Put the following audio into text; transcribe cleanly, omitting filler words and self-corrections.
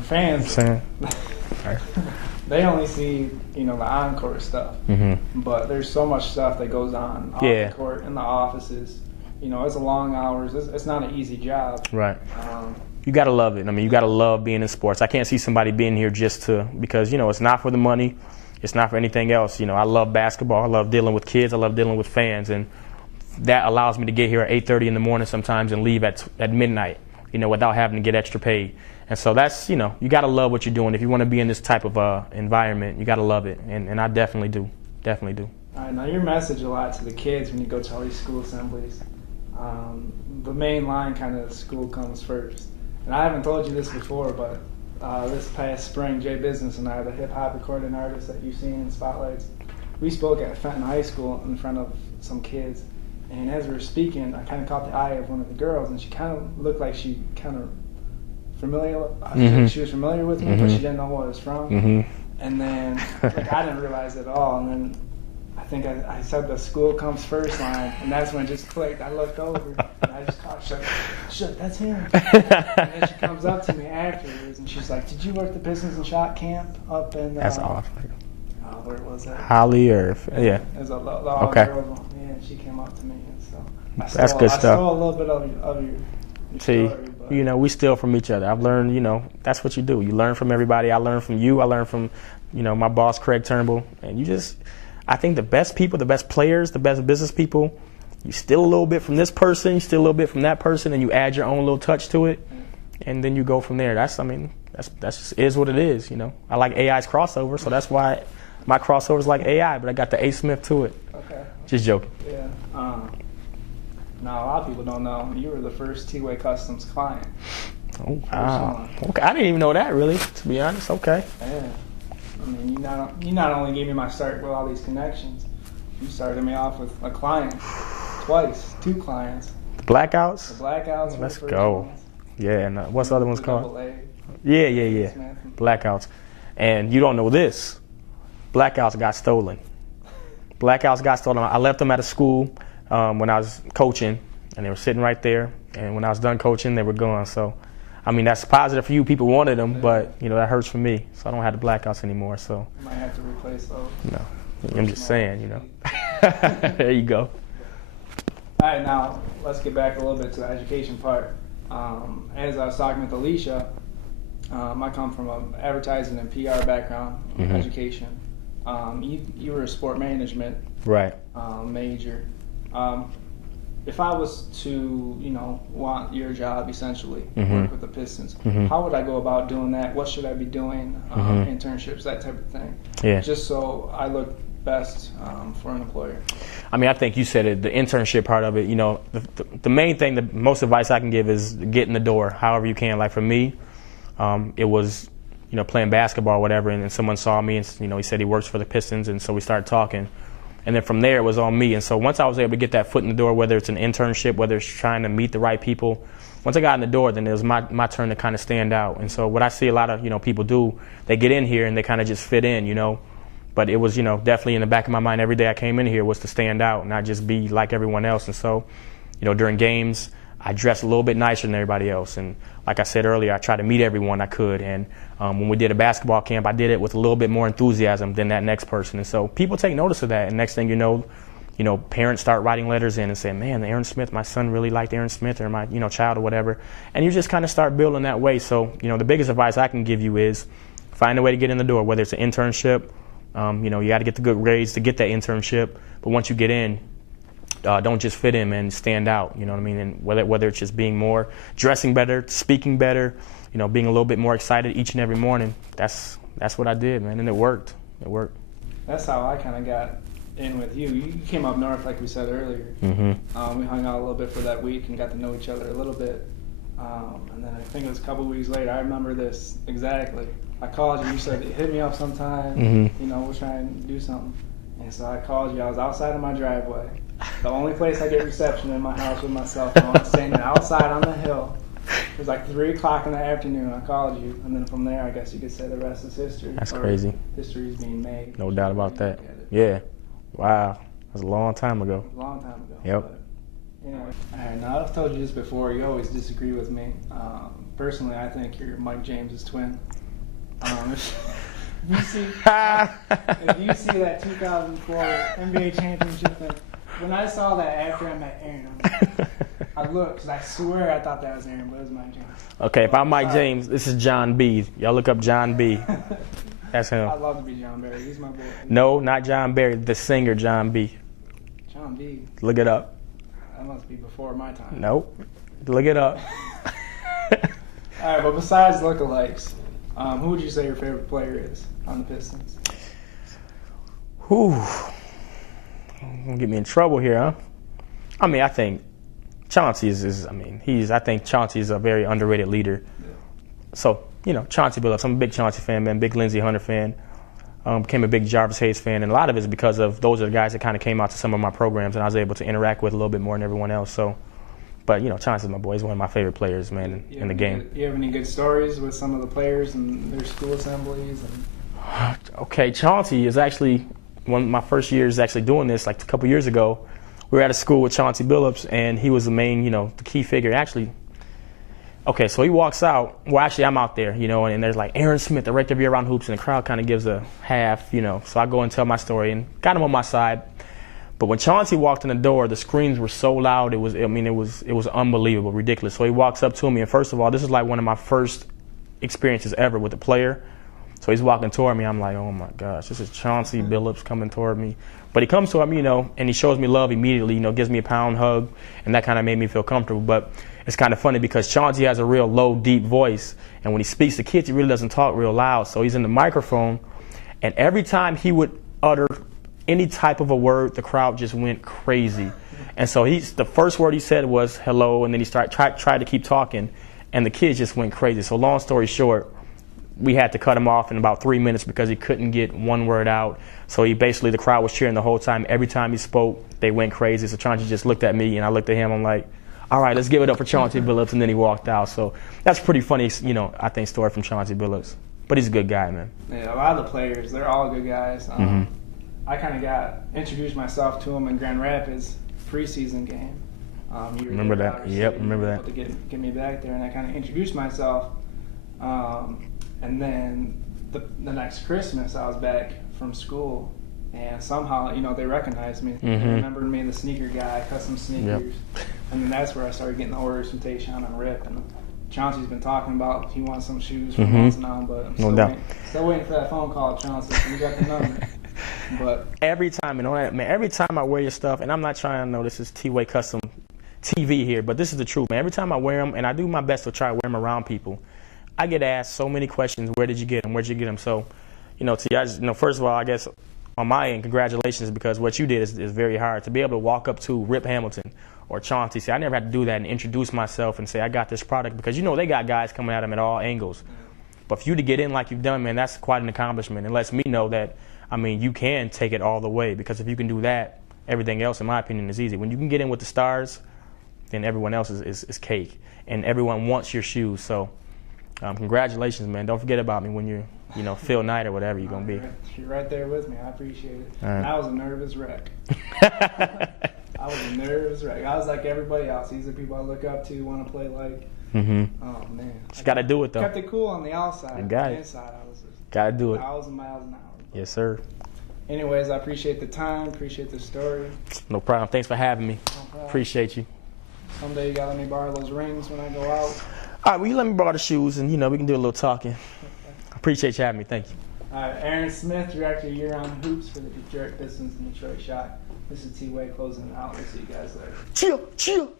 and fans, they only see, the on-court stuff. But there's so much stuff that goes on off the court, in the offices. It's a long hours. It's not an easy job. Right. You got to love it. I mean, you got to love being in sports. I can't see somebody being here just because, it's not for the money. It's not for anything else. I love basketball. I love dealing with kids. I love dealing with fans. And that allows me to get here at 8:30 in the morning sometimes and leave at midnight, without having to get extra paid. And so that's, you got to love what you're doing. If you want to be in this type of environment, you got to love it. And I definitely do. Definitely do. All right, now your message a lot to the kids when you go to all these school assemblies. The main line kind of school comes first. And I haven't told you this before, but this past spring, Jay Business and I, the hip-hop recording artists that you've seen in Spotlights, we spoke at Fenton High School in front of some kids. And as we were speaking, I kind of caught the eye of one of the girls, and she kind of looked like she kind of familiar. She was familiar with me, but she didn't know where it was from. And then I didn't realize it at all. And then I think I said the school comes first line, and that's when it just clicked. I looked over, and I just caught shut, that's him. And then she comes up to me afterwards, and she's like, "Did you work the Pistons and Shot camp up in?" That's awesome. Where was that? Holly or yeah. It was a all-girls. Yeah, she came up to me, and so that's good stuff. I stole a little bit of your See, story, we steal from each other. I've learned, that's what you do. You learn from everybody. I learned from you. I learned from, my boss, Craig Turnbull. And I think the best people, the best players, the best business people, you steal a little bit from this person, you steal a little bit from that person, and you add your own little touch to it, and then you go from there. That's just is what it is, I like AI's crossover, so that's why my crossover is like AI, but I got the A. Smith to it. Okay. Just joking. Yeah. Now, a lot of people don't know you were the first T-Way Customs client. Oh, wow. Okay, I didn't even know that, really, to be honest. Okay. Yeah. I mean, you not only gave me my start with all these connections, you started me off with a client twice, 2 clients. The Blackouts? The Blackouts. Let's go. Ones. Yeah, and what's the other one's called? AA. Yeah. Blackouts. And you don't know this. Blackouts got stolen. Blackouts got stolen. I left them at a school when I was coaching, and they were sitting right there. And when I was done coaching, they were gone. So, I mean, that's positive for you. People wanted them, but, that hurts for me. So I don't have the Blackouts anymore. So you might have to replace those. No. I'm just saying, There you go. All right, now let's get back a little bit to the education part. As I was talking with Alicia, I come from an advertising and PR background, education. You were a sport management major. If I was to, want your job essentially, work with the Pistons, how would I go about doing that? What should I be doing? Internships, that type of thing. Yeah. Just so I look best for an employer. I mean, I think you said it, the internship part of it, the main thing, the most advice I can give is get in the door however you can. Like for me, it was, playing basketball or whatever, and then someone saw me and, he said he works for the Pistons, and so we started talking. And then from there, it was on me. And so once I was able to get that foot in the door, whether it's an internship, whether it's trying to meet the right people, once I got in the door, then it was my turn to kind of stand out. And so what I see a lot of, people do, they get in here and they kind of just fit in, But it was, definitely in the back of my mind every day I came in here was to stand out and not just be like everyone else. And so, during games, I dressed a little bit nicer than everybody else. And like I said earlier, I tried to meet everyone I could. And when we did a basketball camp, I did it with a little bit more enthusiasm than that next person. And so people take notice of that. And next thing you know, parents start writing letters in and saying, man, Aaron Smith, my son really liked Aaron Smith, or my, child or whatever. And you just kind of start building that way. So, the biggest advice I can give you is find a way to get in the door, whether it's an internship. You got to get the good grades to get that internship. But once you get in, don't just fit in and stand out. You know what I mean? And whether it's just being more, dressing better, speaking better, being a little bit more excited each and every morning. That's what I did, man, and it worked. It worked. That's how I kind of got in with you. You came up north, like we said earlier. We hung out a little bit for that week and got to know each other a little bit. And then I think it was a couple weeks later. I remember this exactly. I called you. You said, hit me up sometime. We'll try and do something. And so I called you. I was outside of my driveway. The only place I get reception in my house with my cell phone. I was standing outside on the hill. It was like 3 o'clock in the afternoon. I called you. And then from there, I guess you could say the rest is history. That's crazy. History is being made. No doubt about that. Yeah. Wow. That was a long time ago. A long time ago. Yep. But, all right, now I've told you this before. You always disagree with me. personally, I think you're Mike James's twin. If you see that 2004 NBA championship thing, when I saw that after I met Aaron, I looked because I swear I thought that was Aaron, but it was Mike James. Okay, if I'm Mike James, this is John B. Y'all look up John B. That's him. I'd love to be John Barry. He's my boy. No, not John Barry. The singer John B. John B. Look it up. That must be before my time. Nope. Look it up. All right, but besides lookalikes, who would you say your favorite player is on the Pistons? Whew. Gonna get me in trouble here, huh? I mean, I think Chauncey I think Chauncey is a very underrated leader. Yeah. So, Chauncey Billups. I'm a big Chauncey fan, man. Big Lindsey Hunter fan. Became a big Jarvis Hayes fan, and a lot of it is because of those are the guys that kind of came out to some of my programs, and I was able to interact with a little bit more than everyone else. So, but Chauncey's my boy. He's one of my favorite players, man, in the game. You have any good stories with some of the players and their school assemblies? Okay, Chauncey is actually one of my first years actually doing this. Like a couple years ago, we were at a school with Chauncey Billups, and he was the main, the key figure. Actually, okay, so he walks out. Well, actually, I'm out there, and there's like Aaron Smith, the rector of Year Round Hoops, and the crowd kind of gives a half, So I go and tell my story and got him on my side. But when Chauncey walked in the door, the screams were so loud. It was unbelievable, ridiculous. So he walks up to me, and first of all, this is like one of my first experiences ever with a player. So he's walking toward me. I'm like, oh my gosh, this is Chauncey Billups coming toward me. But he comes toward me, and he shows me love immediately. Gives me a pound hug, and that kind of made me feel comfortable. But it's kind of funny because Chauncey has a real low, deep voice, and when he speaks to kids, he really doesn't talk real loud. So he's in the microphone, and every time he would utter any type of a word, the crowd just went crazy. And so the first word he said was hello, and then he tried to keep talking, and the kids just went crazy. So long story short, we had to cut him off in about 3 minutes because he couldn't get one word out. So the crowd was cheering the whole time. Every time he spoke, they went crazy. So Chauncey just looked at me, and I looked at him. I'm like, all right, let's give it up for Chauncey Billups. And then he walked out. So that's a pretty funny, I think, story from Chauncey Billups. But he's a good guy, man. Yeah, a lot of the players, they're all good guys. I kind of introduced myself to him in Grand Rapids preseason game. Remember that? Yep, remember that. To get me back there, and I kind of introduced myself. And then the next Christmas, I was back from school, and somehow, they recognized me. They remembered me, the sneaker guy, custom sneakers. Yep. And then that's where I started getting the orders from Tayshaun and Rip. And Chauncey's been talking about he wants some shoes for months now, but I'm still waiting for that phone call, Chauncey. You got the number. But every time I wear your stuff, and I'm not trying to know this is T-Way Custom TV here, but this is the truth, man. Every time I wear them, and I do my best to try to wear them around people, I get asked so many questions. Where did you get them? Where'd you get them? So, first of all, I guess on my end, congratulations, because what you did is very hard. To be able to walk up to Rip Hamilton or Chauncey, I never had to do that and introduce myself and say I got this product, because they got guys coming at them at all angles. But for you to get in like you've done, man, that's quite an accomplishment. It lets me know that, you can take it all the way, because if you can do that, everything else, in my opinion, is easy. When you can get in with the stars, then everyone else is cake, and everyone wants your shoes. So congratulations, man. Don't forget about me when you're, Phil Knight or whatever you're going to be. You're right there with me. I appreciate it. Right. I was a nervous wreck. I was like everybody else. These are people I look up to, want to play like. Oh, man. Just got to do it, though. Kept it cool on the outside. You got on the it. inside, I was just got to do it. 1,000 miles an hour. Yes, sir. Anyways, I appreciate the time. Appreciate the story. No problem. Thanks for having me. No problem. Appreciate you. Someday you got to let me borrow those rings when I go out. All right, well, you let me borrow the shoes, and, we can do a little talking. Appreciate you having me. Thank you. All right, Aaron Smith, Director of Year Round Hoops for the Detroit Pistons and Detroit Shock. This is T-Way closing it out. We'll see you guys later. Chill.